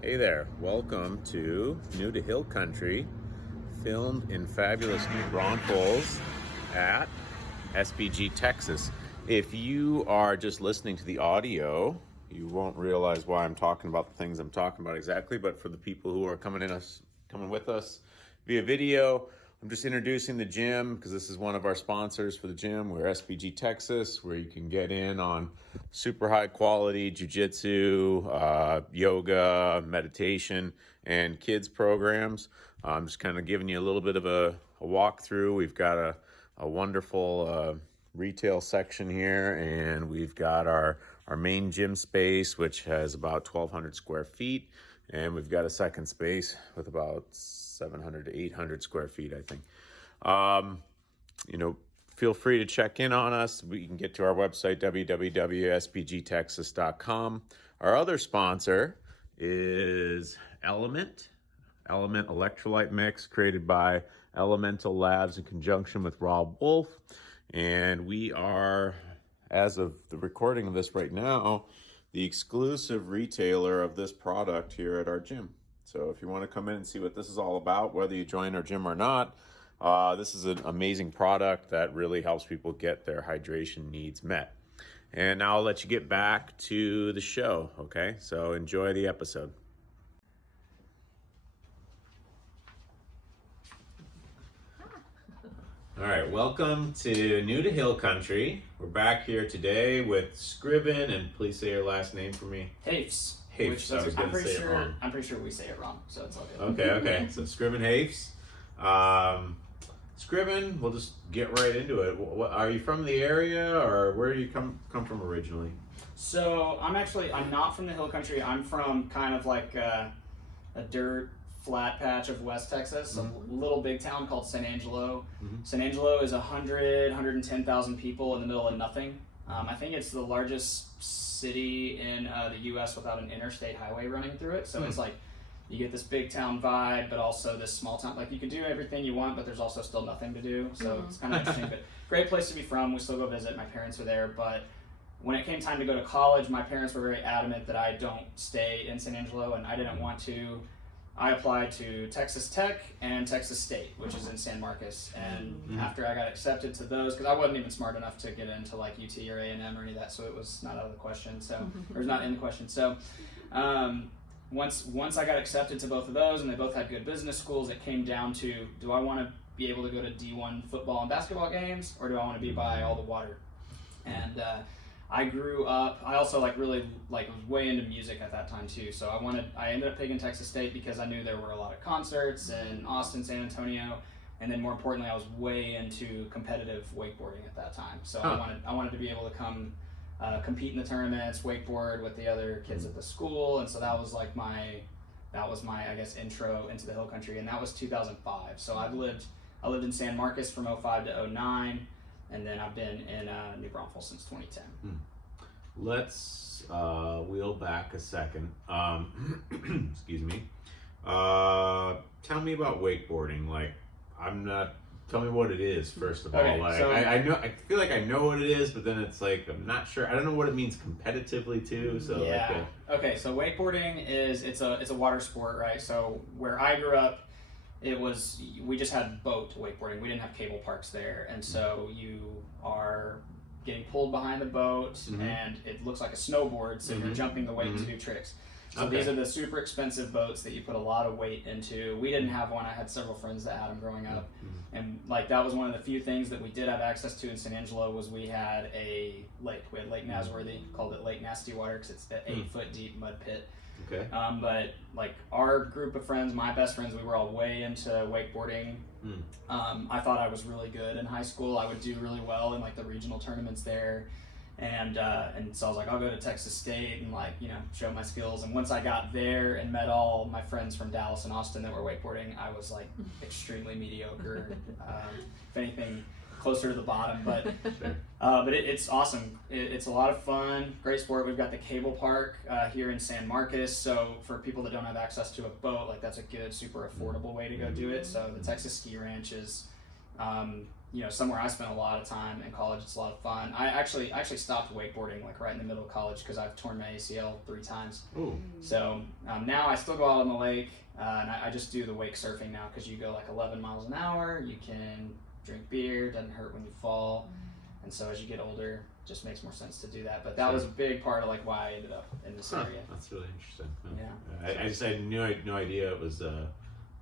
Hey there, welcome to New to Hill Country, filmed in fabulous New Braunfels at SBG, Texas. If you are just listening to the audio, you won't realize why I'm talking about the things I'm talking about exactly, but for the people who are coming with us via video, I'm just introducing the gym because this is one of our sponsors for the gym. We're SBG Texas, where you can get in on super high quality jiu-jitsu, yoga, meditation, and kids programs. I'm just kind of giving you a little bit of a walkthrough. We've got a wonderful retail section here, and we've got our main gym space, which has about 1,200 square feet, and we've got a second space with about 700 to 800 square feet, I think. Feel free to check in on us. We can get to our website, www.sbgtexas.com. Our other sponsor is Element Electrolyte Mix, created by Elemental Labs in conjunction with Rob Wolf. And we are, as of the recording of this right now, the exclusive retailer of this product here at our gym. So if you want to come in and see what this is all about, whether you join our gym or not, this is an amazing product that really helps people get their hydration needs met. And now I'll let you get back to the show, okay? So enjoy the episode. All right, welcome to New to Hill Country. We're back here today with Scriven, and please say your last name for me. Hoefs. Hoefs, I was going to say it wrong. I'm pretty sure we say it wrong, so it's all good. Okay. So Scriven Hoefs. Scriven, we'll just get right into it. Are you from the area, or where do you come from originally? So I'm not from the Hill Country. I'm from kind of like a dirt flat patch of West Texas, a little big town called San Angelo. San Angelo is 110,000 people in the middle of nothing. I think it's the largest city in the U.S. without an interstate highway running through it. So it's like you get this big town vibe, but also this small town. Like you can do everything you want, but there's also still nothing to do. So it's kind of interesting. But great place to be from. We still go visit. My parents are there. But when it came time to go to college, my parents were very adamant that I don't stay in San Angelo, and I didn't want to. I applied to Texas Tech and Texas State, which is in San Marcos. And after I got accepted to those, because I wasn't even smart enough to get into like UT or A&M or any of that, so it was not out of the question. So, or it was not in the question. So, once I got accepted to both of those, and they both had good business schools, it came down to: do I want to be able to go to D1 football and basketball games, or do I want to be by all the water? And I grew up. I also was way into music at that time too. So I ended up picking Texas State because I knew there were a lot of concerts in Austin, San Antonio, and then more importantly, I was way into competitive wakeboarding at that time. So I wanted to be able to come compete in the tournaments, wakeboard with the other kids at the school, and so that was my I guess intro into the Hill Country, and that was 2005. So I lived in San Marcos from 05 to 09. And then I've been in New Braunfels since 2010. Let's wheel back a second. Excuse me. Tell me about wakeboarding. Tell me what it is, first of all. I feel like I know what it is, but then it's like, I'm not sure. I don't know what it means competitively too. So yeah. Okay, so wakeboarding it's a water sport, right? So where I grew up, we just had boat wakeboarding. We didn't have cable parks there, and so you are getting pulled behind the boat, and it looks like a snowboard, so you're jumping the weight to do tricks. So these are the super expensive boats that you put a lot of weight into. We didn't have one. I had several friends that had them growing up, and that was one of the few things that we did have access to in San Angelo. Was we had a lake. We had Lake Nasworthy, called it Lake Nasty Water because it's an 8-foot deep mud pit. Okay. But our group of friends, my best friends, we were all way into wakeboarding. I thought I was really good in high school. I would do really well in the regional tournaments there. And so I was like, I'll go to Texas State and show my skills. And once I got there and met all my friends from Dallas and Austin that were wakeboarding, I was extremely mediocre. If anything, closer to the bottom, but it's awesome. It's a lot of fun, great sport. We've got the cable park here in San Marcos, so for people that don't have access to a boat, that's a good, super affordable way to go do it. So the Texas Ski Ranch is somewhere I spent a lot of time in college. It's a lot of fun. I actually stopped wakeboarding like right in the middle of college because I've torn my ACL 3 times. Ooh. So now I still go out on the lake, and I just do the wake surfing now because you go like 11 miles an hour. You can drink beer, doesn't hurt when you fall, and so as you get older, it just makes more sense to do that. But that was a big part of like why I ended up in this area. That's really interesting. Yeah. I just had no idea it was a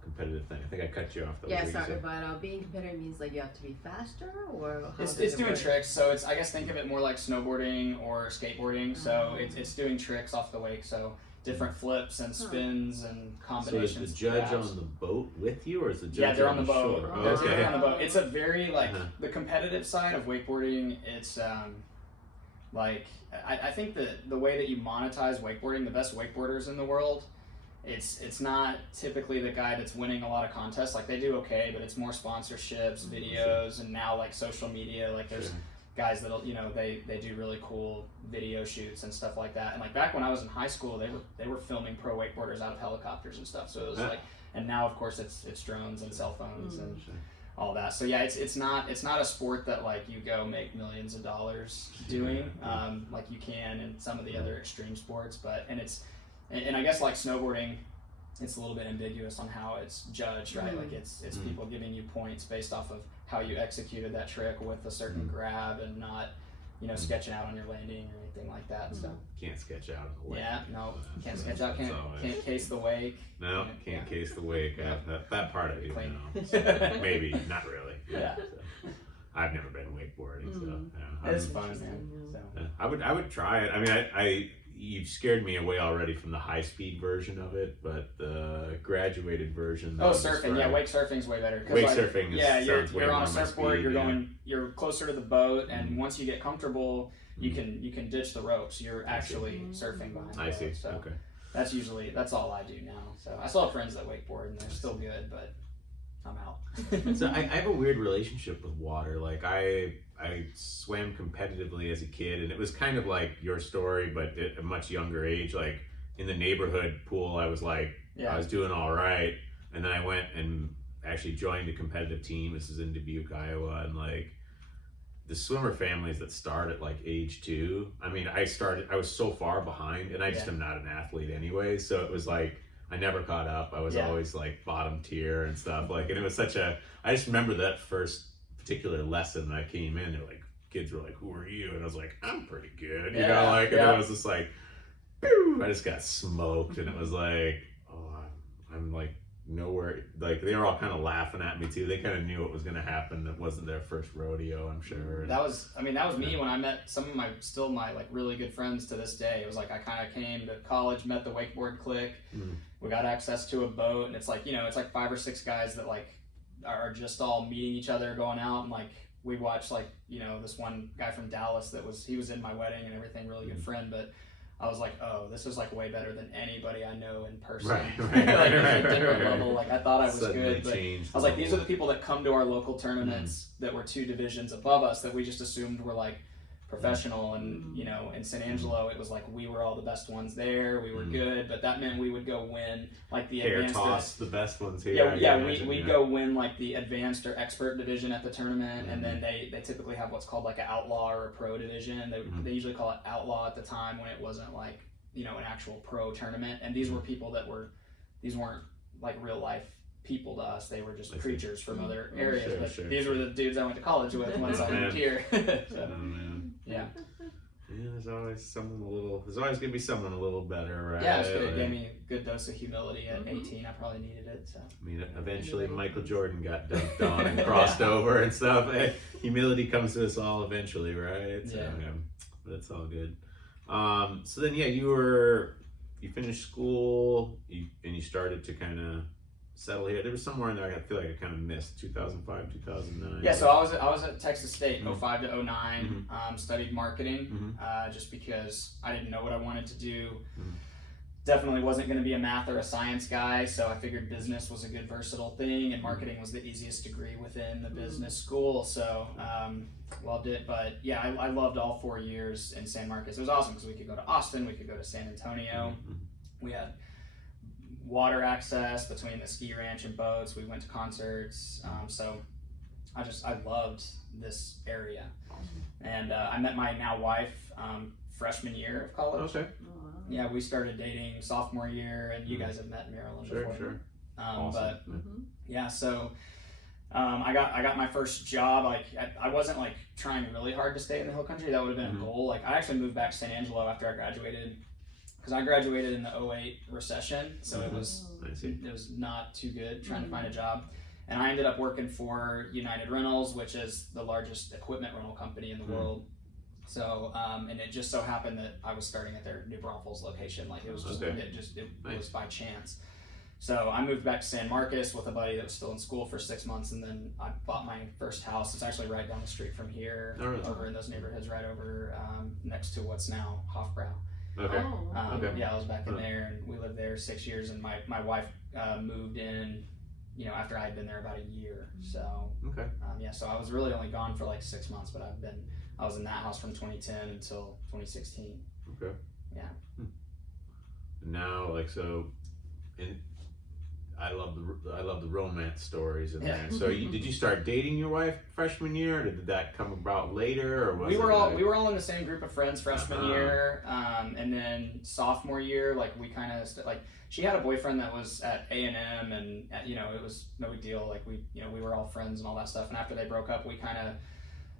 competitive thing. I think I cut you off. Sorry, but being competitive means like you have to be faster, or how it's does it doing work? tricks. So it's, I guess, think of it more like snowboarding or skateboarding. So it's doing tricks off the wake. So different flips and spins and combinations. So is the judge on the boat with you, or is the judge? Yeah, they're on the boat. Shore? They're Okay. on the boat. It's a very the competitive side of wakeboarding. It's I think that the way that you monetize wakeboarding, the best wakeboarders in the world, it's not typically the guy that's winning a lot of contests. Like they do okay, but it's more sponsorships, videos, and now like social media. Like there's guys that'll they do really cool video shoots and stuff like that. And like back when I was in high school, they were filming pro wakeboarders out of helicopters and stuff. So it was and now of course it's drones and cell phones and all that. So yeah, it's not a sport that like you go make millions of dollars doing like you can in some of the other extreme sports. But and I guess like snowboarding, it's a little bit ambiguous on how it's judged, right? Like it's people giving you points based off of how you executed that trick with a certain grab and not, sketching out on your landing or anything like that. So Can't sketch out on the wake. yeah, no, can't sketch out, can't case the wake. No, can't case the wake. Yeah. That part I do Clean. know. So maybe not really. Yeah. So, I've never been wakeboarding, so It's fun, man. So. I would try it. I mean, you've scared me away already from the high speed version of it, but the graduated version. Oh, surfing! Yeah, wake surfing's way better. Wake surfing you're way on more a my surfboard. speed, You're closer to the boat, and once you get comfortable, you can ditch the ropes. You're actually surfing behind the I see. boat. So Okay. that's all I do now. So I still have friends that wakeboard, and they're still good, but I'm out. So I have a weird relationship with water. Like I swam competitively as a kid, and it was kind of like your story, but at a much younger age. Like in the neighborhood pool, I was like, I was doing all right, and then I went and actually joined a competitive team. This is in Dubuque, Iowa, and like the swimmer families that start at like age 2. I mean, I was so far behind, and I just am not an athlete anyway. So it was like I never caught up. I was always like bottom tier and stuff. Like, and it was I just remember that first particular lesson that I came in. They're like, kids were like, "Who are you?" And I was like, "I'm pretty good," and then I was just like, "Pew!" I just got smoked, and it was like, "Oh, I'm like nowhere." Like they were all kind of laughing at me too. They kind of knew what was going to happen. It wasn't their first rodeo, I'm sure. And that was me when I met some of my like really good friends to this day. It was like I kind of came to college, met the wakeboard clique. We got access to a boat, and it's like it's like 5 or 6 guys that like are just all meeting each other, going out, and like we watched like this one guy from Dallas he was in my wedding and everything, really good friend, but I was like, oh, this is like way better than anybody I know in person. Different level. Like I thought I was good, but I was like, these are the people that come to our local tournaments that were 2 divisions above us that we just assumed were like professional, and in San Angelo it was like we were all the best ones there, we were good, but that meant we would go win like the hair advanced toss, the best ones here. We'd go win like the advanced or expert division at the tournament, and then they typically have what's called like an outlaw or a pro division. They usually call it outlaw at the time when it wasn't like an actual pro tournament, and these were people these weren't like real life people to us. They were just preachers from other areas, but these were the dudes I went to college with once I moved here. So, yeah, there's always gonna be someone a little better, right? Yeah, it gave me a good dose of humility at 18. I probably needed it. So I mean, eventually Michael Jordan got dunked on and crossed over and stuff. Humility comes to us all eventually, right? So, but it's all good. So then you finished school, and you started to kind of settle here. There was somewhere in there I feel like I kind of missed 2005, 2009. Yeah, so I was at Texas State 05 to 09. Studied marketing just because I didn't know what I wanted to do. Definitely wasn't going to be a math or a science guy, so I figured business was a good versatile thing, and marketing was the easiest degree within the business school. So loved it. But yeah, I loved all 4 years in San Marcos. It was awesome because we could go to Austin, we could go to San Antonio. We had water access between the ski ranch and boats. We went to concerts. So I loved this area. And I met my now wife freshman year of college. Okay. Yeah, we started dating sophomore year, and you guys have met in Maryland before. Sure. But Awesome. yeah, so I got my first job. Like I wasn't like trying really hard to stay in the Hill Country. That would have been a goal. Like I actually moved back to San Angelo after I graduated, because I graduated in the 2008 recession, so it was not too good trying to find a job. And I ended up working for United Rentals, which is the largest equipment rental company in the world. So, and it just so happened that I was starting at their New Braunfels location. Like it was just, it was by chance. So I moved back to San Marcos with a buddy that was still in school for 6 months, and then I bought my first house. It's actually right down the street from here, over in those neighborhoods, right over next to what's now Hofbrau. Okay. Yeah, I was back in there, and we lived there 6 years, and my wife moved in, after I had been there about a year. So so I was really only gone for like 6 months, but I was in that house from 2010 until 2016. Okay. Yeah. Now, like, so, I love the romance stories in there. So, did you start dating your wife freshman year, or did that come about later, or was we were all in the same group of friends freshman year, and then sophomore year, like we kind of like she had a boyfriend that was at A&M, and it was no big deal. Like we were all friends and all that stuff. And after they broke up, we kind of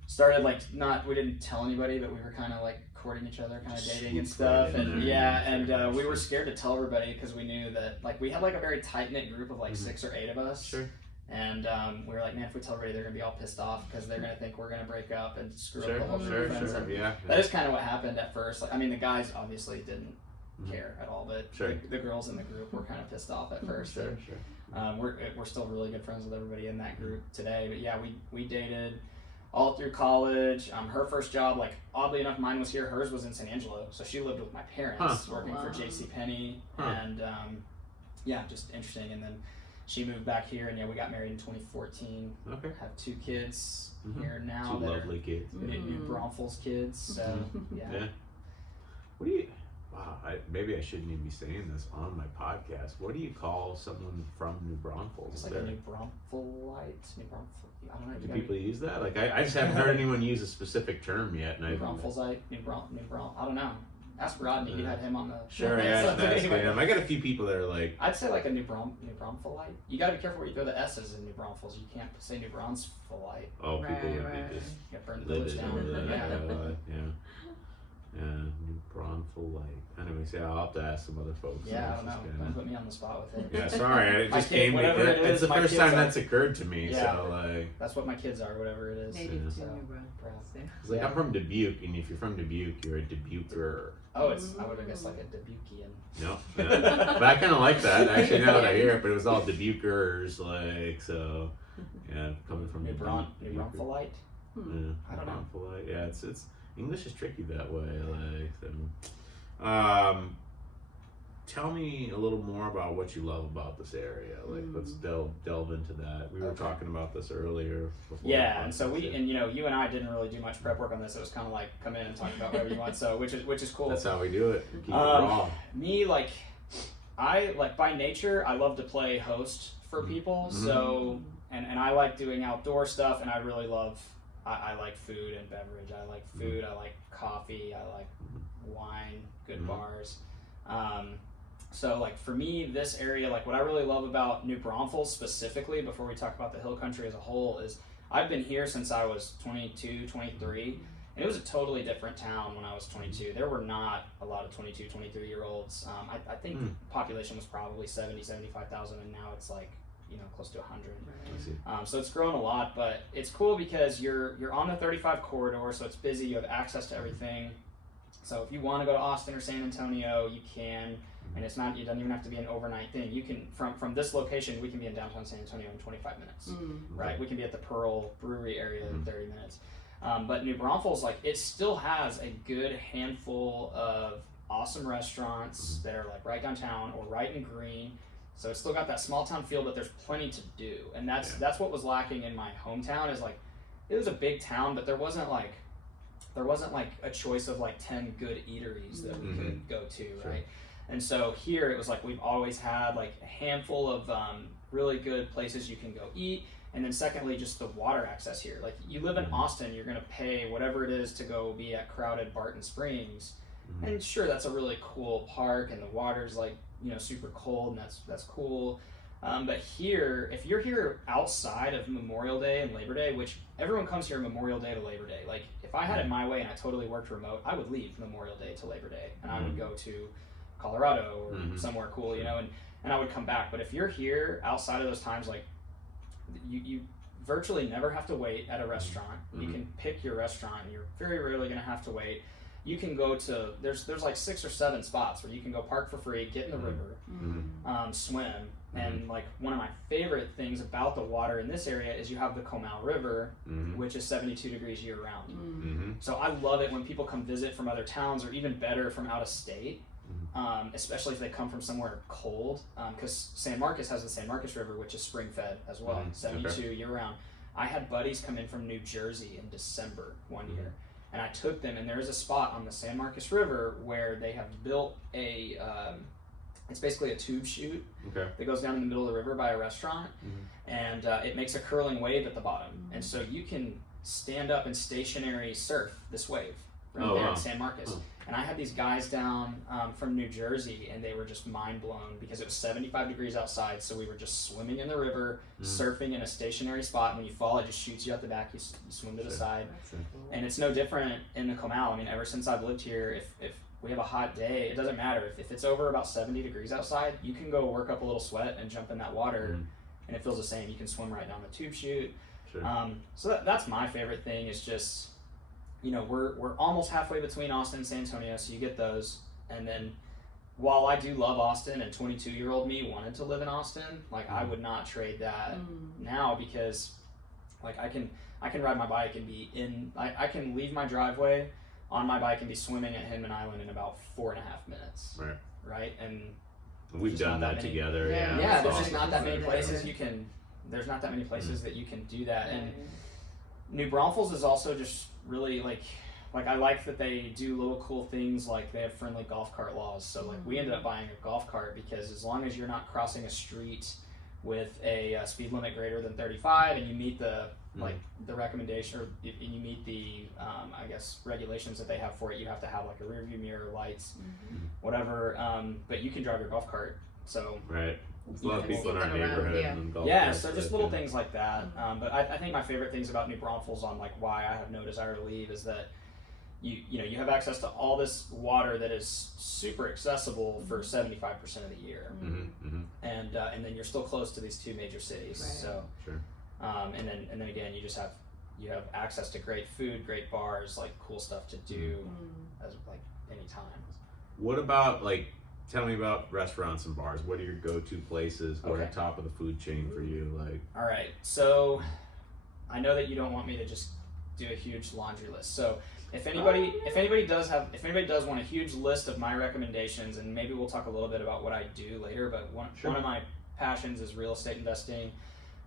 started like we didn't tell anybody, but we were kind of like courting each other, kind of dating and stuff. And we were scared to tell everybody because we knew that like we had like a very tight knit group of like 6 or 8 of us. Sure. And we were like, man, if we tell everybody, they're gonna be all pissed off because they're gonna think we're gonna break up and screw up the whole group of friends. That is kind of what happened at first. Like, I mean, the guys obviously didn't care at all, but the girls in the group were kind of pissed off at first. We're still really good friends with everybody in that group today. But yeah, we dated all through college. Her first job, like oddly enough, mine was here. Hers was in San Angelo, so she lived with my parents, working for JCPenney, and just interesting. And then she moved back here, and we got married in 2014. Okay. Have 2 kids here now. 2 lovely kids. New Braunfels kids. So yeah. What do you? Wow, maybe I shouldn't even be saying this on my podcast. What do you call someone from New Braunfels? It's like a New Braunfelite. I don't know. Do people use that? Like, I just haven't heard anyone use a specific term yet. New Braunfelsite, New Braun. I don't know. Ask Rodney. You had him on the. Sure, yeah. I got a few people that are like. I'd say like a New Braunfelite. You got to be careful where you throw the S's in New Braunfels. You can't say New Braunfelite. Oh, people would be just. Get burned the village down. Yeah, New Braunfelite. Anyways, I'll have to ask some other folks. Yeah, I don't know. Don't put me on the spot with it. Yeah, sorry. It just came. It's the first time that's occurred to me. Yeah, so like. That's what my kids are. Whatever it is. Native to New Braunfels. It's like I'm from Dubuque, and if you're from Dubuque, you're a Dubuquer. Oh, I would have guessed like a Dubuquean. No, but I kind of like that actually. Now that I hear it, but it was all Dubuquers, like so. Yeah, coming from New Braunfelite. Yeah, I don't know. Braunfelite. Yeah, it's English is tricky that way. Like so. Tell me a little more about what you love about this area. Like, let's delve into that. We were talking about this earlier. Yeah, and so you and I didn't really do much prep work on this. It was kind of like come in and talk about whatever you want. So which is cool. That's how we do it. Keep it raw. Me, like, I like by nature, I love to play host for people. So and I like doing outdoor stuff, and I really love. I like food and beverage. I like food. I like coffee. I like wine. Good bars. So like for me, this area, like what I really love about New Braunfels specifically, before we talk about the Hill Country as a whole, is I've been here since I was 22, 23, and it was a totally different town when I was 22. There were not a lot of 22, 23-year-olds. I think the population was probably 70, 75,000, and now it's like, close to 100. So it's grown a lot, but it's cool because you're on the 35 corridor, so it's busy. You have access to everything. So if you want to go to Austin or San Antonio, you can, and it doesn't even have to be an overnight thing. You can, from this location, we can be in downtown San Antonio in 25 minutes, right? We can be at the Pearl Brewery area in 30 minutes. But New Braunfels, like, it still has a good handful of awesome restaurants that are like right downtown or right in Green. So it's still got that small town feel, but there's plenty to do. And that's what was lacking in my hometown, is like, it was a big town, but there wasn't like a choice of like 10 good eateries that we could go to, right? And so here it was like we've always had like a handful of really good places you can go eat, And then secondly, just the water access here. Like you live in Austin, you're going to pay whatever it is to go be at crowded Barton Springs. And sure, that's a really cool park and the water's like, you know, super cold and that's cool. But here, if you're here outside of Memorial Day and Labor Day, which everyone comes here Memorial Day to Labor Day. Like if I had it my way and I totally worked remote, I would leave Memorial Day to Labor Day and I would go to Colorado or somewhere cool, you know, and I would come back. But if you're here outside of those times, like you virtually never have to wait at a restaurant. You can pick your restaurant. You're very rarely going to have to wait. You can go to, there's like 6 or 7 spots where you can go park for free, get in the river, swim. And like one of my favorite things about the water in this area is you have the Comal River, which is 72 degrees year round. So I love it when people come visit from other towns or even better from out of state, especially if they come from somewhere cold, because San Marcos has the San Marcos River, which is spring fed as well, 72 year round. I had buddies come in from New Jersey in December one year. And I took them, and there's a spot on the San Marcos River where they have built a, it's basically a tube chute that goes down in the middle of the river by a restaurant, and it makes a curling wave at the bottom. And so you can stand up and stationary surf this wave right there in San Marcos. And I had these guys down from New Jersey, and they were just mind blown because it was 75 degrees outside, so we were just swimming in the river, surfing in a stationary spot. And when you fall, it just shoots you out the back. You swim to the side. And it's no different in the Comal. I mean, ever since I've lived here, if we have a hot day, it doesn't matter. If it's over about 70 degrees outside, you can go work up a little sweat and jump in that water, and it feels the same. You can swim right down the tube chute. So that's my favorite thing is just, you know, we're almost halfway between Austin and San Antonio, so you get those. And then while I do love Austin, and 22-year-old me wanted to live in Austin, like I would not trade that now, because like I can ride my bike and be in, I can leave my driveway on my bike and be swimming at Hinman Island in about 4.5 minutes. Right? And we've done that together. Yeah, there's just not that many places there's not that many places that you can do that. And New Braunfels is also just really like I like that they do little cool things, like they have friendly golf cart laws. So like we ended up buying a golf cart because as long as you're not crossing a street with a speed limit greater than 35 and you meet the like the recommendation, or you meet the I guess regulations that they have for it, you have to have like a rear view mirror, lights, whatever, but you can drive your golf cart. So there's a lot of people in our neighborhood and golf carts, so just little things like that. But I think my favorite things about New Braunfels, on like why I have no desire to leave, is that you know you have access to all this water that is super accessible for 75% of the year, and then you're still close to these 2 major cities. So and then again you have access to great food, great bars, like cool stuff to do as like anytime. What about like, tell me about restaurants and bars. What are your go-to places? What are top of the food chain for you? Like, all right, so I know that you don't want me to just do a huge laundry list. So if anybody does want a huge list of my recommendations, and maybe we'll talk a little bit about what I do later, but one of my passions is real estate investing,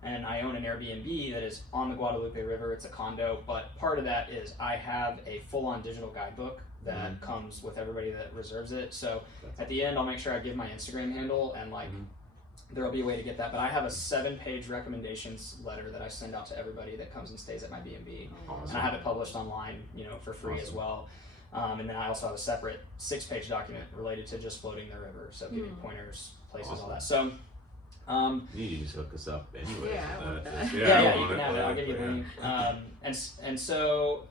and I own an Airbnb that is on the Guadalupe River. It's a condo, but part of that is I have a full-on digital guidebook that comes with everybody that reserves it. So at the end, I'll make sure I give my Instagram handle, and like there'll be a way to get that. But I have a 7-page recommendations letter that I send out to everybody that comes and stays at my B&B. And I have it published online, you know, for free as well. And then I also have a separate 6-page document related to just floating the river. So giving pointers, places, all that. So you need to just hook us up anyway. I want that. You can have it. I'll give you a link. And so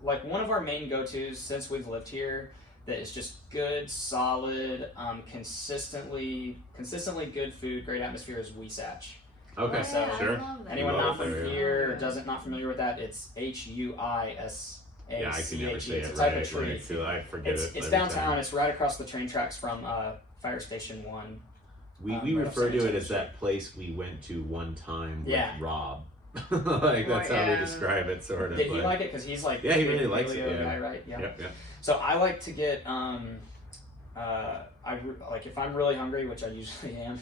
like one of our main go-tos since we've lived here that is just good, solid, consistently good food, great atmosphere is Weesach. Okay, so sure. Anyone not from here or not familiar with that, it's Huisache. Yeah, I can never say it's it a type right. of tree. So I forget it. It's downtown. It's right across the train tracks from Fire Station 1. We refer to it as that place we went to one time with Rob. Like that's how we describe it, sort of. Did he like it? Because he's like he really likes it. Guy, right? Yeah. So I like to get like if I'm really hungry, which I usually am,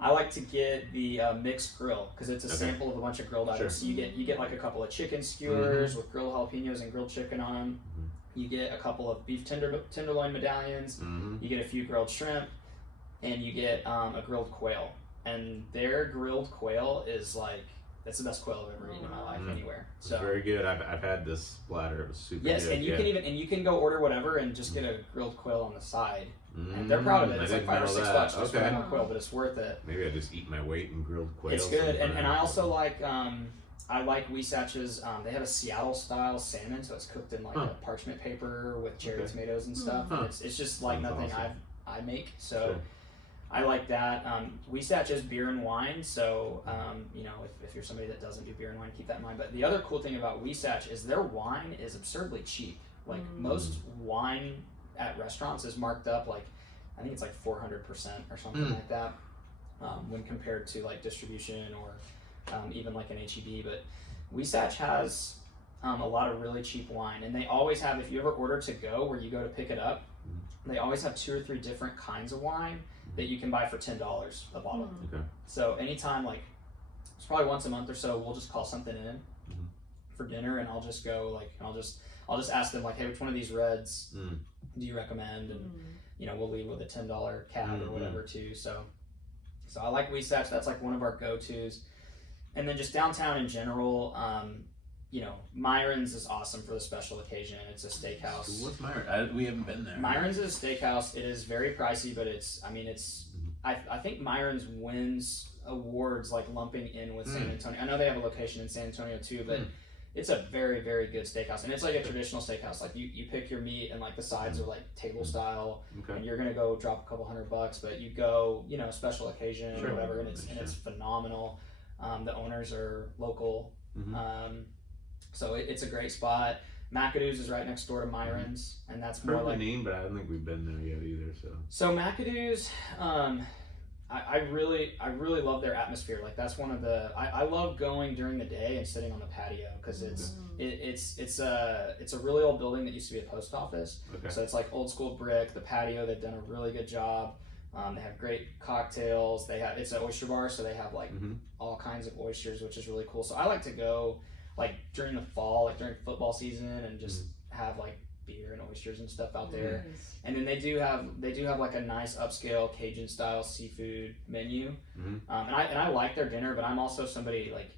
I like to get the mixed grill, because it's a sample of a bunch of grilled items. So you get like a couple of chicken skewers with grilled jalapenos and grilled chicken on them. You get a couple of beef tenderloin medallions. You get a few grilled shrimp, and you get a grilled quail. And their grilled quail is like, it's the best quail I've ever eaten in my life anywhere. It's So very good. I've had this splatter. It was super yes, good. and you can go order whatever and just get a grilled quail on the side. And they're proud of it. It's like $5 or $6 just for one quail, but it's worth it. Maybe I just eat my weight in grilled quail. It's good, and I also like I like Wasatch's. They have a Seattle style salmon, so it's cooked in like a parchment paper with cherry tomatoes and stuff. And it's just like nothing awesome. I make. So I like that. Wasatch is beer and wine, so you know, if you're somebody that doesn't do beer and wine, keep that in mind. But the other cool thing about Wasatch is their wine is absurdly cheap. Like most wine at restaurants is marked up like, I think it's like 400% or something like that, when compared to like distribution or even like an HEB. But Wasatch has a lot of really cheap wine, and they always have, if you ever order to go where you go to pick it up, they always have 2 or 3 different kinds of wine that you can buy for $10 a bottle. Okay. So anytime, like it's probably once a month or so, we'll just call something in for dinner, and I'll just go like, I'll just ask them like, hey, which one of these reds do you recommend? And you know, we'll leave with a $10 cab or whatever too. So I like Wasatch. That's like one of our go-tos. And then just downtown in general, you know, Myron's is awesome for the special occasion. It's a steakhouse. So what's Myron? We haven't been there. Myron's is a steakhouse. It is very pricey, but I think Myron's wins awards like lumping in with San Antonio. I know they have a location in San Antonio too, but it's a very, very good steakhouse. And it's like a traditional steakhouse. Like you pick your meat and like the sides are like table style, and you're gonna go drop a couple $100, but you go, you know, special occasion or whatever, and it's phenomenal. The owners are local. So it's a great spot. McAdoo's is right next door to Myron's, and that's more like the name, but I don't think we've been there yet either. So McAdoo's, I really love their atmosphere. Like that's one of the I love going during the day and sitting on the patio because it's a really old building that used to be a post office. So it's like old school brick. The patio, they've done a really good job. They have great cocktails. It's an oyster bar, so they have like all kinds of oysters, which is really cool. So I like to go like during the fall, like during football season, and just have like beer and oysters and stuff out there. And then they do have like a nice upscale Cajun style seafood menu. And I like their dinner, but I'm also somebody like,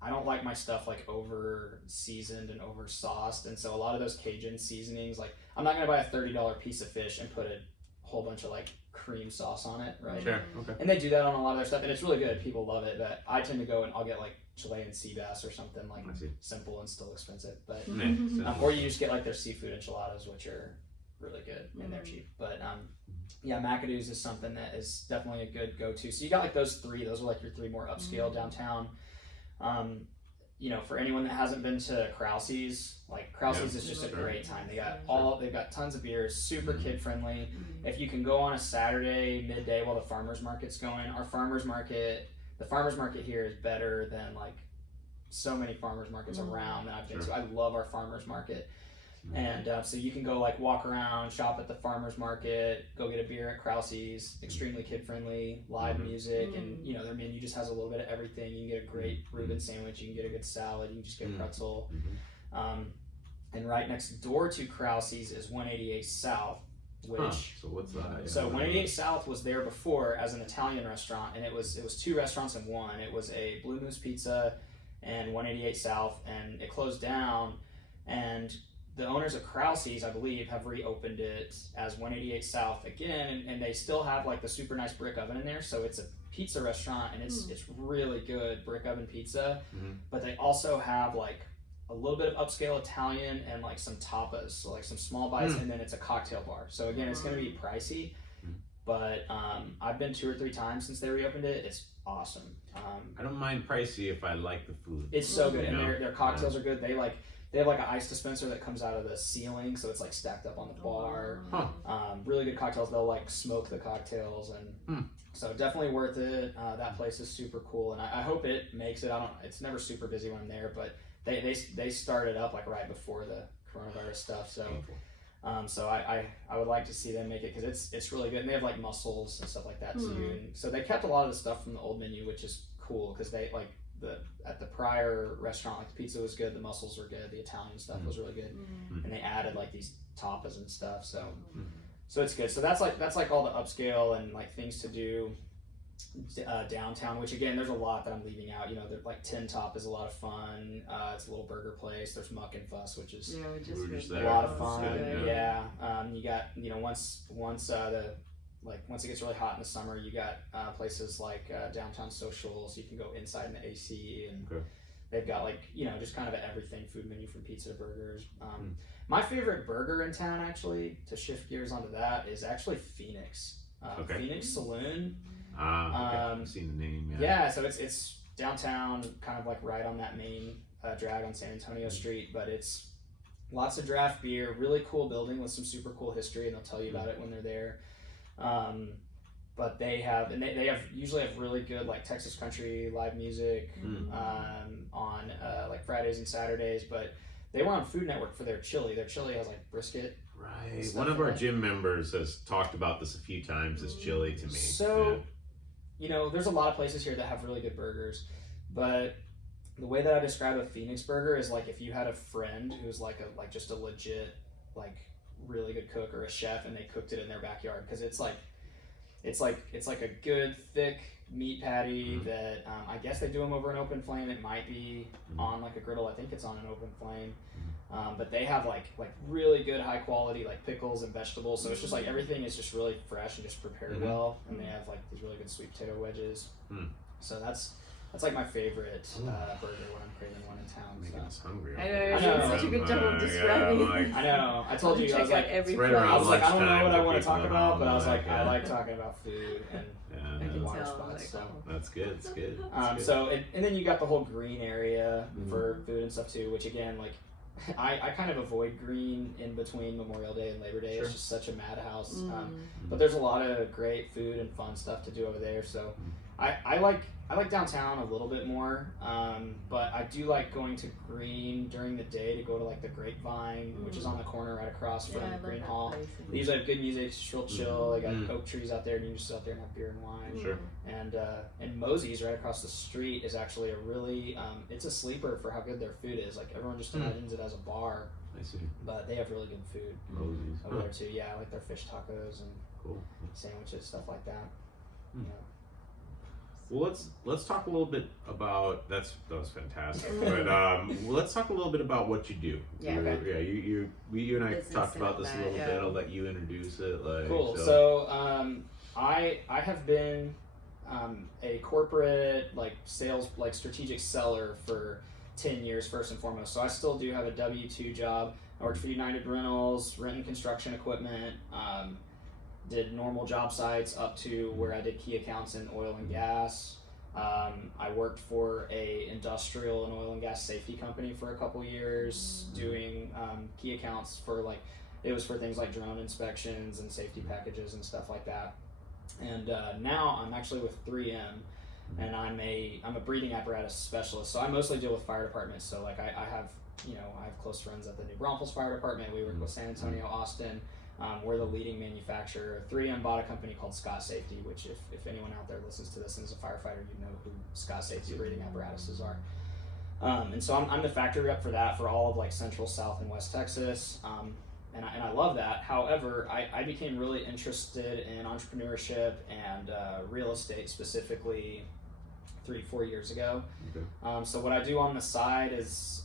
I don't like my stuff like over seasoned and over sauced. And so a lot of those Cajun seasonings, like I'm not gonna buy a $30 piece of fish and put a whole bunch of like cream sauce on it, right? And they do that on a lot of their stuff, and it's really good. People love it, but I tend to go and I'll get like Chilean sea bass or something like simple and still expensive. But or you just get like their seafood enchiladas, which are really good and they're cheap. But yeah, McAdoo's is something that is definitely a good go-to. So you got like those 3. Those are like your 3 more upscale downtown. You know, for anyone that hasn't been to Krause's, like Krause's is just a great time. They've got tons of beers, super kid friendly. If you can go on a Saturday midday while the farmers market's going, the farmers market here is better than like so many farmers markets around that I've been to. I love our farmers market. And so you can go like walk around, shop at the farmers market, go get a beer at Krause's, extremely kid friendly, live music, and you know their menu just has a little bit of everything. You can get a great Reuben sandwich, you can get a good salad, you can just get a pretzel. And right next door to Krause's is 188 South, which so what's that? So 188 South was there before as an Italian restaurant, and it was 2 restaurants in one. It was a Blue Moose Pizza and 188 South, and it closed down, and the owners of Krause's, I believe, have reopened it as 188 South again, and they still have like the super nice brick oven in there. So it's a pizza restaurant, and it's really good brick oven pizza. But they also have like a little bit of upscale Italian and like some tapas, so like some small bites, and then it's a cocktail bar. So again, it's going to be pricey, but I've been 2 or 3 times since they reopened it. It's awesome. I don't mind pricey if I like the food. It's so good, and their cocktails are good. They have like an ice dispenser that comes out of the ceiling, so it's like stacked up on the bar. Really good cocktails. They'll like smoke the cocktails, and so definitely worth it. That place is super cool, and I hope it makes it. It's never super busy when I'm there, but they started up like right before the coronavirus stuff. So so I would like to see them make it because it's really good, and they have like mussels and stuff like that too. And so they kept a lot of the stuff from the old menu, which is cool because they like. At the prior restaurant, like the pizza was good, the mussels were good, the Italian stuff was really good, and they added like these tapas and stuff. So it's good. So that's like all the upscale and like things to do. downtown, which again, there's a lot that I'm leaving out. You know, like Tin Top is a lot of fun. It's a little burger place. There's Muck and Fuss, which is we were just a lot of there. fun. So good. Yeah. You got, you know, once it gets really hot in the summer, you got places like Downtown Social, so you can go inside in the AC, and they've got like, you know, just kind of an everything food menu from pizza to burgers. My favorite burger in town, actually, to shift gears onto that, is actually Phoenix. Phoenix Saloon. I've seen the name. Yeah, so it's downtown, kind of like right on that main drag on San Antonio Street, but it's lots of draft beer, really cool building with some super cool history, and they'll tell you about it when they're there. But they usually have really good like Texas country live music on like Fridays and Saturdays, but they were on Food Network for their chili. Their chili has like brisket. Right. One of our gym members has talked about this a few times, this chili to me. So, you know, there's a lot of places here that have really good burgers, but the way that I describe a Phoenix burger is like if you had a friend who's like just a legit, like really good cook or a chef, and they cooked it in their backyard, because it's like a good thick meat patty that I guess they do them over an open flame. It might be on like a griddle. I think it's on an open flame. But they have like really good high quality like pickles and vegetables. So it's just like everything is just really fresh and just prepared well. And they have like these really good sweet potato wedges. So that's like my favorite burger when I'm craving one in town. Making us hungry. I know, you're doing such a good job of describing. I know. I told you, I was like, every right around I was like, I don't know lunchtime what I for want to people talk at about, home, but I was like, like, I like talking about food and water spots. So. That's good. It's good. So and then you got the whole green area for food and stuff too, which again, like I kind of avoid green in between Memorial Day and Labor Day. It's just such a madhouse. But there's a lot of great food and fun stuff to do over there. So I like downtown a little bit more, but I do like going to Green during the day to go to like the Grapevine, which is on the corner right across from Green Hall. They usually have good music, it's just real chill. They got oak trees out there, and you can just sit out there and have beer and wine. And Mosey's right across the street is actually a really it's a sleeper for how good their food is. Like everyone just imagines it as a bar. I see. But they have really good food Mosey's over there too. Yeah, I like their fish tacos and sandwiches, stuff like that. Yeah. Well, let's talk a little bit about that was fantastic. But let's talk a little bit about what you do. Yeah. You and I Business talked about this a little yeah. bit. I'll let you introduce it. Cool. So I have been a corporate like sales like strategic seller for 10 years first and foremost. So I still do have a W-2 job. I worked for United Rentals, renting construction equipment. Did normal job sites up to where I did key accounts in oil and gas. I worked for a industrial and oil and gas safety company for a couple years, doing key accounts for like, it was for things like drone inspections and safety packages and stuff like that. And now I'm actually with 3M, and I'm a breathing apparatus specialist. So I mostly deal with fire departments. So like I have close friends at the new Braunfels Fire Department. We work with San Antonio, Austin. We're the leading manufacturer. 3M bought a company called Scott Safety, which if anyone out there listens to this and is a firefighter, you know who Scott Safety breathing apparatuses are. And so I'm the factory rep for that for all of like Central, South, and West Texas. And I love that. However, I became really interested in entrepreneurship and real estate specifically 3-4 years ago. So what I do on the side is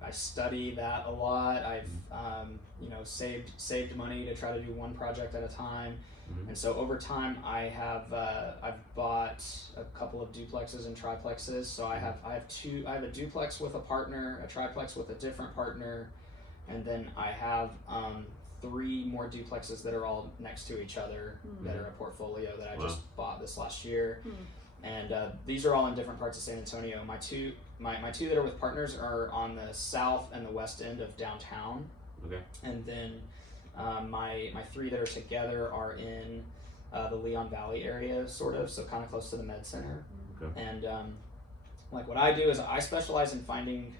I study that a lot. I've saved money to try to do one project at a time, and so over time I've bought a couple of duplexes and triplexes. So I have a duplex with a partner, a triplex with a different partner, and then I have 3 more duplexes that are all next to each other that are a portfolio that I just bought this last year. And these are all in different parts of San Antonio. My two that are with partners are on the south and the west end of downtown. And then my 3 that are together are in the Leon Valley area, sort of, so kind of close to the Med Center. And like what I do is I specialize in finding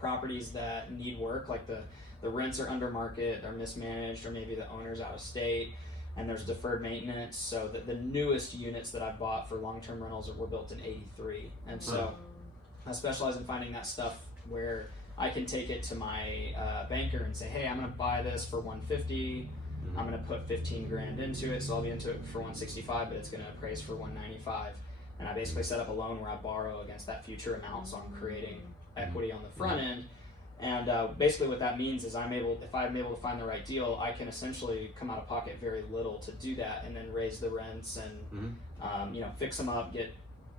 properties that need work, like the rents are under market, they're mismanaged, or maybe the owner's out of state, and there's deferred maintenance. So the newest units that I bought for long-term rentals were built in '83, and so I specialize in finding that stuff where I can take it to my banker and say, hey, I'm going to buy this for $150. I'm going to put 15 grand into it, so I'll be into it for 165, but it's going to appraise for 195. And I basically set up a loan where I borrow against that future amount, so I'm creating equity on the front end. And basically what that means is if I'm able to find the right deal, I can essentially come out of pocket very little to do that, and then raise the rents and fix them up, get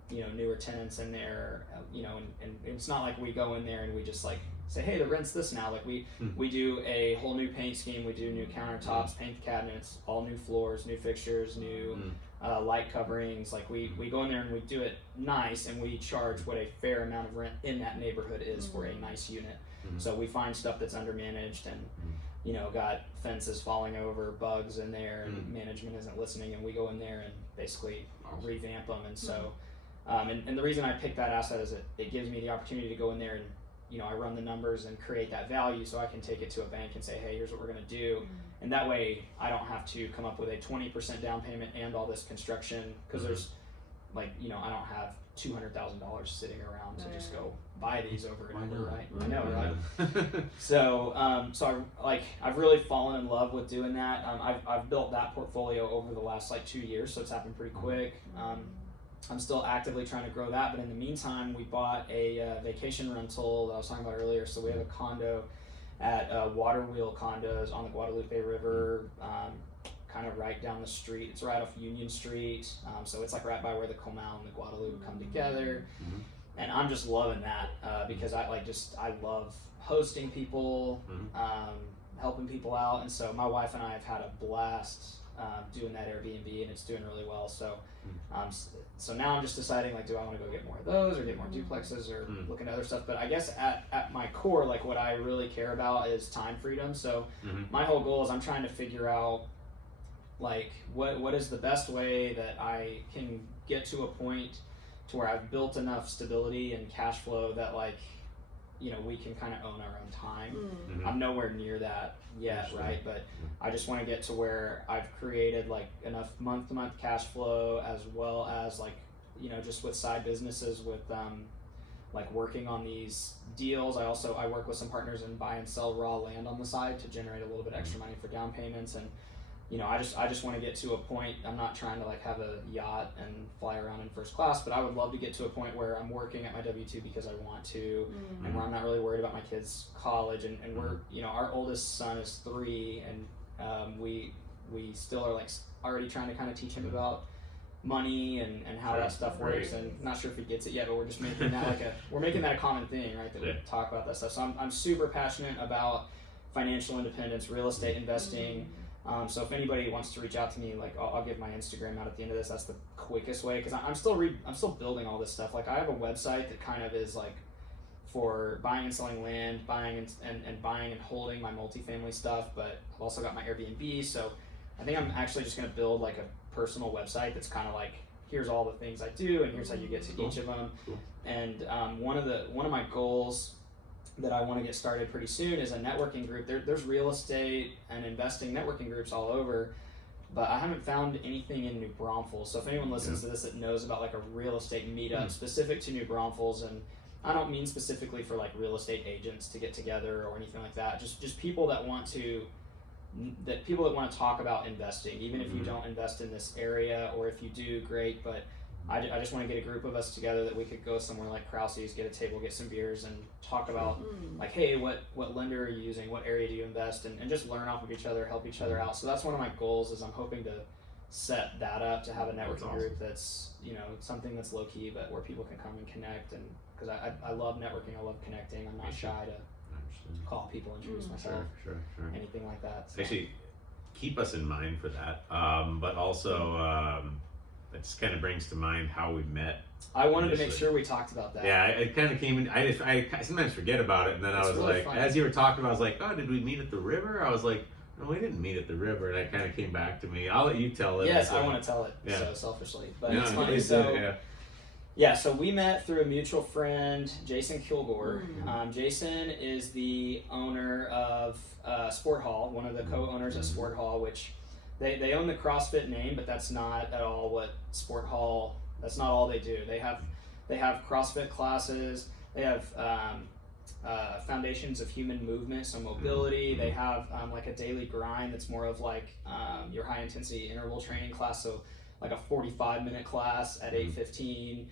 newer tenants in there, and it's not like we go in there and we just like say, hey, the rent's this now. Like we do a whole new paint scheme, we do new countertops, paint the cabinets, all new floors, new fixtures, new light coverings. Like we go in there and we do it nice, and we charge what a fair amount of rent in that neighborhood is for a nice unit. So we find stuff that's undermanaged and got fences falling over, bugs in there, and management isn't listening, and we go in there and basically revamp them. And so and the reason I picked that asset is it gives me the opportunity to go in there and I run the numbers and create that value, so I can take it to a bank and say, hey, here's what we're going to do. And that way I don't have to come up with a 20% down payment and all this construction, because there's I don't have $200,000 sitting around to just go buy these over and over, right? I know, right? So I've really fallen in love with doing that. I've built that portfolio over the last 2 years, so it's happened pretty quick. I'm still actively trying to grow that, but in the meantime, we bought a vacation rental that I was talking about earlier. So we have a condo at Water Wheel Condos on the Guadalupe River, kind of right down the street. It's right off Union Street, so it's right by where the Comal and the Guadalupe come together. And I'm just loving that because I love hosting people, helping people out, and so my wife and I have had a blast doing that Airbnb, and it's doing really well. So so now I'm just deciding, do I want to go get more of those, or get more duplexes, or look into other stuff. But I guess at my core, what I really care about is time freedom. So my whole goal is I'm trying to figure out what is the best way that I can get to a point to where I've built enough stability and cash flow that we can kind of own our own time. I'm nowhere near that yet, right? But I just want to get to where I've created enough month-to-month cash flow, as well as just with side businesses, with working on these deals. I work with some partners and buy and sell raw land on the side to generate a little bit extra money for down payments. And I just want to get to a point. I'm not trying to like have a yacht and fly around in first class, but I would love to get to a point where I'm working at my W-2 because I want to, and where I'm not really worried about my kids' college. And we're, our oldest son is 3, and we still are like already trying to kind of teach him about money and how that stuff works. And not sure if he gets it yet, but we're just making that we're making that a common thing, right? That we talk about that stuff. So I'm super passionate about financial independence, real estate investing. So if anybody wants to reach out to me, I'll give my Instagram out at the end of this. That's the quickest way, because I'm still building all this stuff. I have a website that kind of is for buying and selling land, buying and buying and holding my multifamily stuff. But I've also got my Airbnb. So I think I'm actually just going to build a personal website that's kind of here's all the things I do, and here's how you get to each of them. And one of my goals that I want to get started pretty soon is a networking group. There's real estate and investing networking groups all over, but I haven't found anything in New Braunfels. So if anyone listens to this that knows about a real estate meetup specific to New Braunfels, and I don't mean specifically for real estate agents to get together or anything like that, just people that want to talk about investing, even if you don't invest in this area, or if you do, great, but I just want to get a group of us together that we could go somewhere like Krause's, get a table, get some beers, and talk about hey, what lender are you using, what area do you invest in, and just learn off of each other, help each other out. So that's one of my goals, is I'm hoping to set that up, to have a networking group that's something that's low key, but where people can come and connect. And because I love networking, I love connecting. I'm not shy to call people, introduce myself, sure. anything like that. So. Actually, keep us in mind for that, but also it just kind of brings to mind how we met. I wanted to make sure we talked about that. Yeah, it kind of came in. I sometimes forget about it, and then I was really funny. As you were talking, I was like, oh, did we meet at the river? I was like, no, we didn't meet at the river, and it kind of came back to me. I'll let you tell it. Yes, I want to tell it so selfishly, but it's funny. So we met through a mutual friend, Jason Kilgore. Jason is the owner of Sport Hall, one of the co-owners at Sport Hall, which they own the CrossFit name, but that's not at all what Sport Hall. That's not all they do. They have CrossFit classes. They have foundations of human movement, so mobility. They have like a daily grind that's more of like your high intensity interval training class, so like a 45-minute class at 8:15.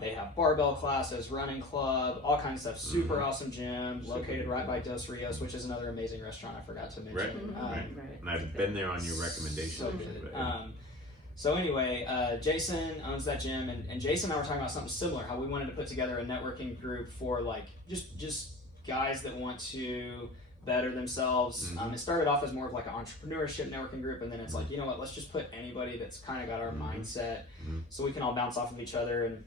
They have barbell classes, running club, all kinds of stuff. Super awesome gym, located right by Dos Rios, which is another amazing restaurant I forgot to mention. Right. And I've been there on your recommendation. So good. So anyway, Jason owns that gym, and Jason and I were talking about something similar, how we wanted to put together a networking group for like just guys that want to better themselves. It started off as more of like an entrepreneurship networking group, and then it's like, you know what, let's just put anybody that's kind of got our mindset so we can all bounce off of each other. And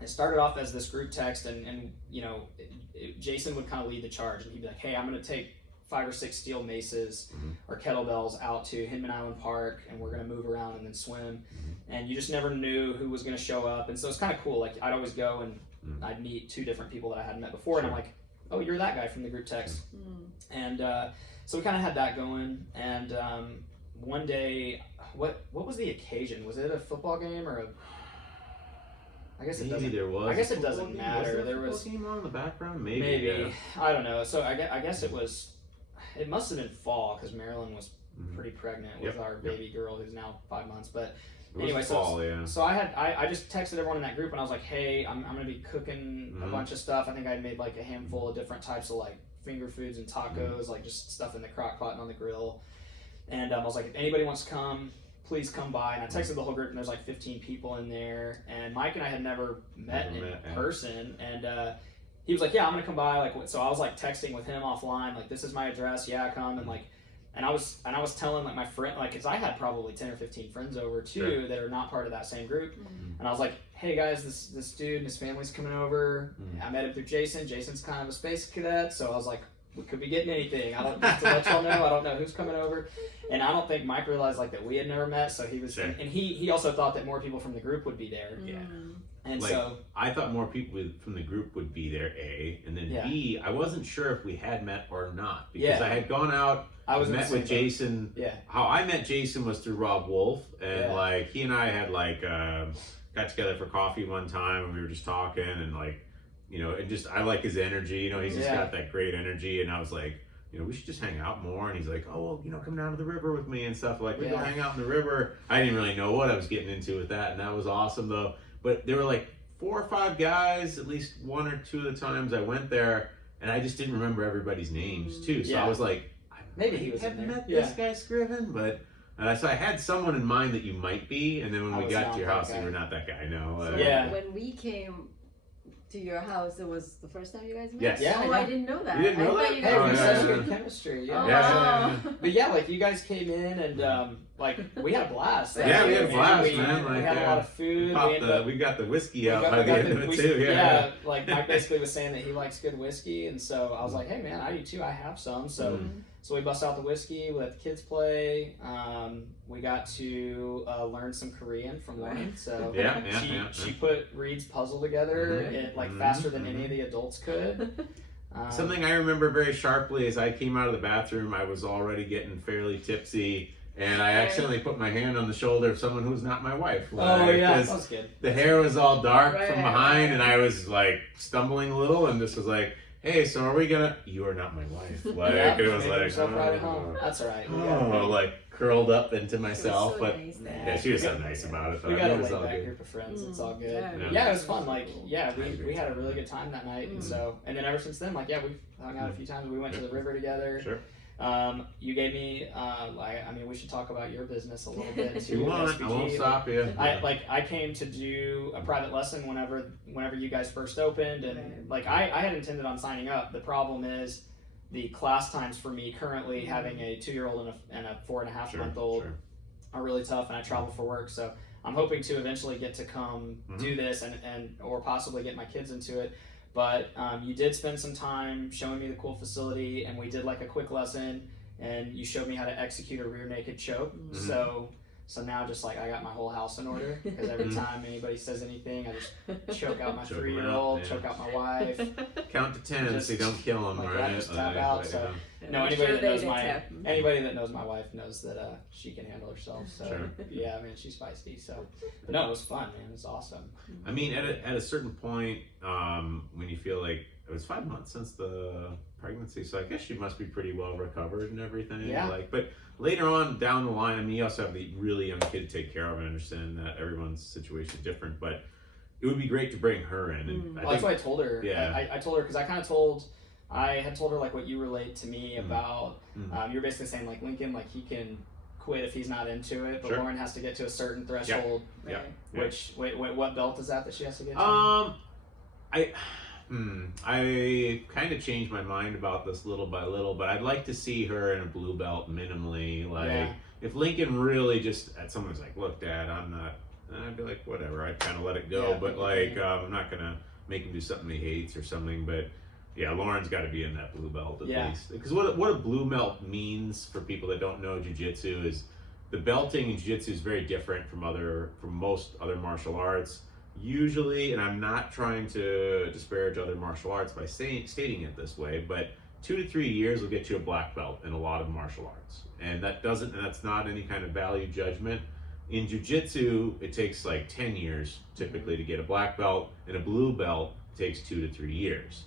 it started off as this group text, and you know, Jason would kind of lead the charge, and he'd be like, hey, I'm going to take 5 or 6 steel maces or kettlebells out to Hinman Island Park, and we're going to move around and then swim. And you just never knew who was going to show up. And so it's kind of cool. Like, I'd always go and I'd meet 2 different people that I hadn't met before. And I'm like, oh, you're that guy from the group text. And so we kind of had that going. And one day, what was the occasion? Was it a football game or a... I guess it doesn't. There was. I guess it doesn't matter. Was there a football game on in the background? Maybe. Yeah. I don't know. So I guess it was. It must have been fall because Marilyn was pretty pregnant with our baby girl who's now 5 months. But anyway, so I just texted everyone in that group and I was like, hey, I'm gonna be cooking a bunch of stuff. I think I made like a handful of different types of like finger foods and tacos, like just stuff in the crock pot and on the grill. And I was like, if anybody wants to come, please come by. And I texted the whole group, and there's like 15 people in there. And Mike and I had never met in person. And he was like, yeah, I'm gonna come by. Like, so I was like texting with him offline, like, this is my address. Yeah, come. And like, and I was telling like my friend, like, cause I had probably 10 or 15 friends over too that are not part of that same group. And I was like, hey guys, this dude and his family's coming over. I met him through Jason. Jason's kind of a space cadet, so I was like, we could be getting anything. I don't, just to let y'all know, I don't know who's coming over. And I don't think Mike realized like that we had never met, so he was, and he also thought that more people from the group would be there. And like, so I thought more people from the group would be there, A, and then B, I wasn't sure if we had met or not, because I had gone out, I met with Jason. How I met Jason was through Rob Wolf, and like he and I had like got together for coffee one time, and we were just talking, and like, you know, and just I like his energy, you know, he's just got that great energy, and I was like, you know, we should just hang out more. And he's like, oh, well, you know, come down to the river with me and stuff. Like, we go hang out in the river. I didn't really know what I was getting into with that, and that was awesome though. But there were like 4 or 5 guys, at least 1 or 2 of the times I went there, and I just didn't remember everybody's names too. So I was like, maybe he was have in there. met this guy Scriven, but so I had someone in mind that you might be, and then when we got to your house, you were not that guy. No. So when we came to your house, it was the first time you guys met? Yes. Yeah. Oh, I didn't know that. You didn't know that? You guys Hey, such good chemistry. But yeah, like you guys came in and like we had a blast. We had a blast, man. We had a lot of food. We got the whiskey out by the end of it too. Yeah, like Mike basically was saying that he likes good whiskey, and so I was like, hey man, I do too. I have some. So so we bust out the whiskey. We let the kids play. We got to learn some Korean from Lauren. So she put Reed's puzzle together like faster than any of the adults could. Something I remember very sharply is I came out of the bathroom. I was already getting fairly tipsy, and I accidentally put my hand on the shoulder of someone who's not my wife. Like, that was good. The hair was all dark from behind, and I was like stumbling a little, and this was like, hey, so are we gonna? You are not my wife. Like it was like, right at home. That's all right. Like curled up into myself, so but nice she was so nice about it. We got a laid back group of friends. It's all good. Yeah, it was fun. Like, we had a really good time that night, and so, and then ever since then, like, we've hung out a few times. We went to the river together. Sure. You gave me, I mean, we should talk about your business a little bit too. You want? I won't stop you. I came to do a private lesson whenever you guys first opened, and like I had intended on signing up. The problem is the class times for me currently, having a 2-year-old and a 4.5-month-old are really tough, and I travel for work. So I'm hoping to eventually get to come do this and or possibly get my kids into it. But you did spend some time showing me the cool facility, and we did like a quick lesson, and you showed me how to execute a rear naked choke. So now just like I got my whole house in order, because every time anybody says anything, I just choke out my 3-year-old, choke out my wife. Count to 10 so you don't kill them, like, right? Just tap out. So no, anybody that knows my wife knows that she can handle herself. So yeah, I mean, she's feisty. So but no, it was fun, man. It was awesome. I mean, at a certain point, when you feel like it was 5 months since the pregnancy, so I guess she must be pretty well recovered and everything. Yeah. Like, but later on down the line, I mean, you also have the really young kid to take care of. I understand that everyone's situation is different, but it would be great to bring her in. And Well, that's what I told her. Yeah. I told her because I had told her like what you relayed to me about. You were basically saying like Lincoln, like he can quit if he's not into it, but Sure. Lauren has to get to a certain threshold. Yeah. Which what belt is that she has to get to? I kind of changed my mind about this little by little, but I'd like to see her in a blue belt minimally. Like, if Lincoln really just, someone's like, look, Dad, I'm not, I'd be like, whatever, I'd kind of let it go. Yeah, but like, I'm not going to make him do something he hates or something. But yeah, Lauren's got to be in that blue belt at least. Because what a blue belt means for people that don't know jiu-jitsu is the belting in jiu-jitsu is very different from most other martial arts. Usually, and I'm not trying to disparage other martial arts by stating it this way, but 2 to 3 years will get you a black belt in a lot of martial arts. And that's not any kind of value judgment. In jiu-jitsu, it takes like 10 years typically to get a black belt, and a blue belt takes 2 to 3 years.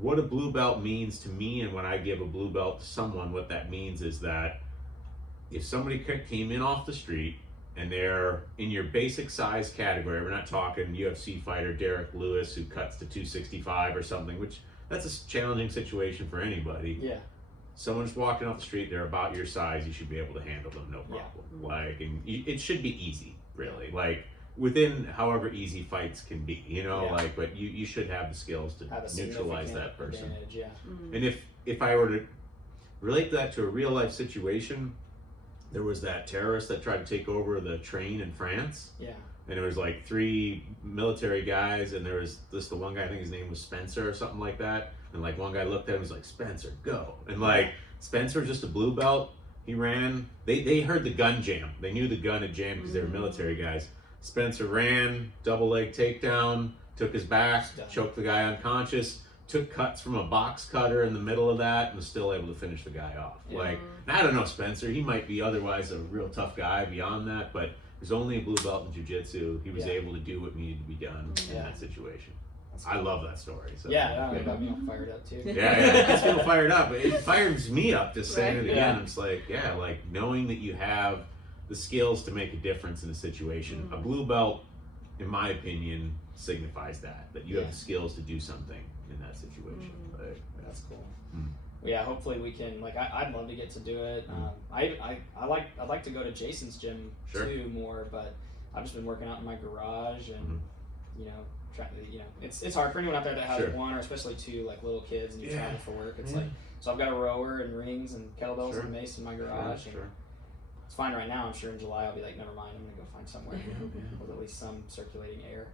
What a blue belt means to me, and when I give a blue belt to someone, what that means is that if somebody came in off the street and they're in your basic size category, we're not talking UFC fighter Derek Lewis who cuts to 265 or something, which that's a challenging situation for anybody. Yeah. Someone's walking off the street, they're about your size, you should be able to handle them, no problem. Yeah. Like, and it should be easy, really. Like, within however easy fights can be, like, but you should have the skills to neutralize that person. Advantage, And if I were to relate that to a real life situation, there was that terrorist that tried to take over the train in France. Yeah. And it was like 3 military guys, and there was the one guy, I think his name was Spencer or something like that. And like one guy looked at him and was like, Spencer, go. And like Spencer was just a blue belt. He ran. They heard the gun jam. They knew the gun had jammed because they were military guys. Spencer ran, double leg takedown, took his back, choked the guy unconscious, took cuts from a box cutter in the middle of that, and was still able to finish the guy off. Yeah. Like, I don't know Spencer, he might be otherwise a real tough guy beyond that, but there's only a blue belt in jiu-jitsu. He was able to do what needed to be done in that situation. I love that story. So, that got me all fired up too. Yeah, it gets people fired up. It fires me up just saying it again. Yeah. It's like, like knowing that you have the skills to make a difference in a situation. A blue belt, in my opinion, signifies that you have the skills to do something in that situation. Like, that's cool. Well, yeah, hopefully we can. Like, I'd love to get to do it. I'd like to go to Jason's gym too more, but I've just been working out in my garage, and it's hard for anyone out there that has one or especially 2 like little kids and you travel for work. It's like, so I've got a rower and rings and kettlebells and a mace in my garage. And it's fine right now. I'm sure in July I'll be like, never mind, I'm gonna go find somewhere with at least some circulating air.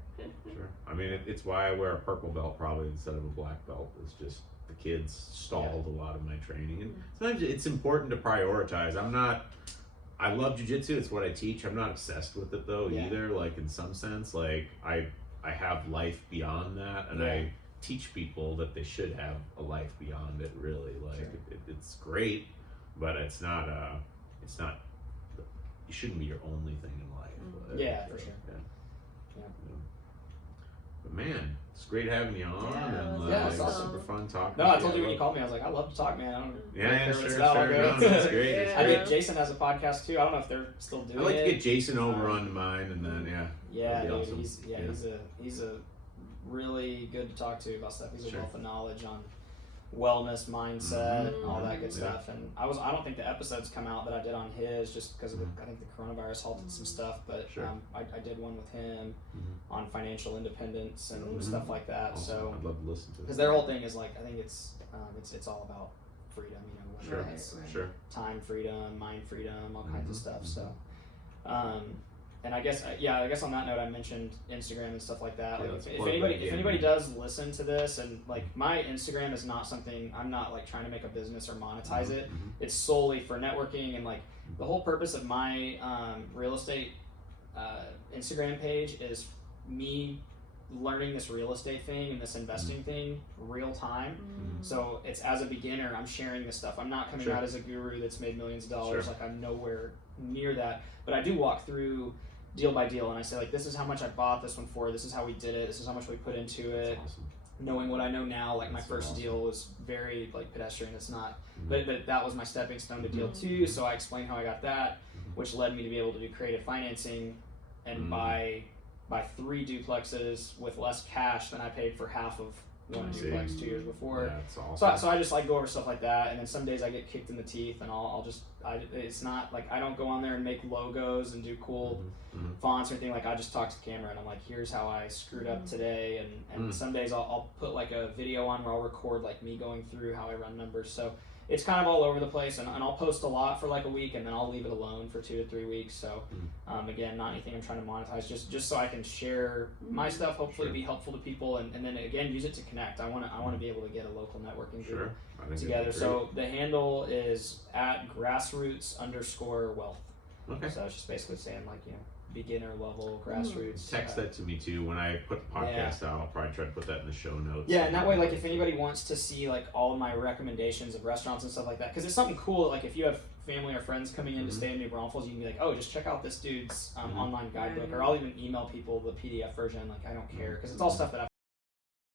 Sure. I mean, it's why I wear a purple belt probably instead of a black belt. It's just the kids stalled a lot of my training, and sometimes it's important to prioritize. I love jiu-jitsu. It's what I teach. I'm not obsessed with it though either. Like, in some sense, like I have life beyond that, and I teach people that they should have a life beyond it. Really, like it's great, but it's not. You shouldn't be your only thing in life. For sure. Yeah. But man, it's great having you on. Yeah, and it's awesome. Super fun talking. No, I told you when you called me, I was like, I love to talk, man. I don't care what it's about. Sure. No, that's great. I think Jason has a podcast too. I don't know if they're still doing it. I'd like to get Jason over onto mine, and then dude, awesome. he's a really good to talk to about stuff. He's a wealth of knowledge on wellness, mindset, all that good stuff. And I don't think the episodes come out that I did on his just because of I think the coronavirus halted some stuff, but I did one with him on financial independence and stuff like that. Awesome. So I'd love to listen to it. because their whole thing is like, I think it's all about freedom, whether it's time freedom, mind freedom, all kinds of stuff. So and I guess on that note, I mentioned Instagram and stuff like that. Like if anybody does listen to this, and like my Instagram is not something, I'm not like trying to make a business or monetize it. It's solely for networking, and like the whole purpose of my real estate Instagram page is me learning this real estate thing and this investing thing real time. So it's as a beginner, I'm sharing this stuff. I'm not coming out as a guru that's made millions of dollars. Like, I'm nowhere near that, but I do walk through deal by deal, and I say like, this is how much I bought this one for, this is how we did it, this is how much we put into it. Awesome. knowing what I know now, like my That's so first awesome. deal was very like pedestrian. It's not, but that was my stepping stone to deal two. So I explained how I got that, which led me to be able to do creative financing and buy 3 duplexes with less cash than I paid for half of one duplex 2 years before. Yeah, that's awesome. So I just like go over stuff like that, and then some days I get kicked in the teeth, and it's not like I don't go on there and make logos and do cool fonts or anything. Like I just talk to the camera and I'm like, here's how I screwed up today, and some days I'll put like a video on where I'll record like me going through how I run numbers. So it's kind of all over the place, and I'll post a lot for like a week, and then I'll leave it alone for 2 to 3 weeks. So again, not anything I'm trying to monetize, just so I can share my stuff, hopefully be helpful to people, and then again use it to connect. I want to be able to get a local networking group together. So the handle is at grassroots_wealth. Okay. So it's just basically saying like, you know, beginner level grassroots. Text that to me too. When I put the podcast out, I'll probably try to put that in the show notes. Yeah, and that way, like, if anybody wants to see like all my recommendations of restaurants and stuff like that, because it's something cool. Like, if you have family or friends coming in to stay in New Braunfels, you can be like, oh, just check out this dude's online guidebook, or I'll even email people the PDF version. Like, I don't care, because it's all stuff that I've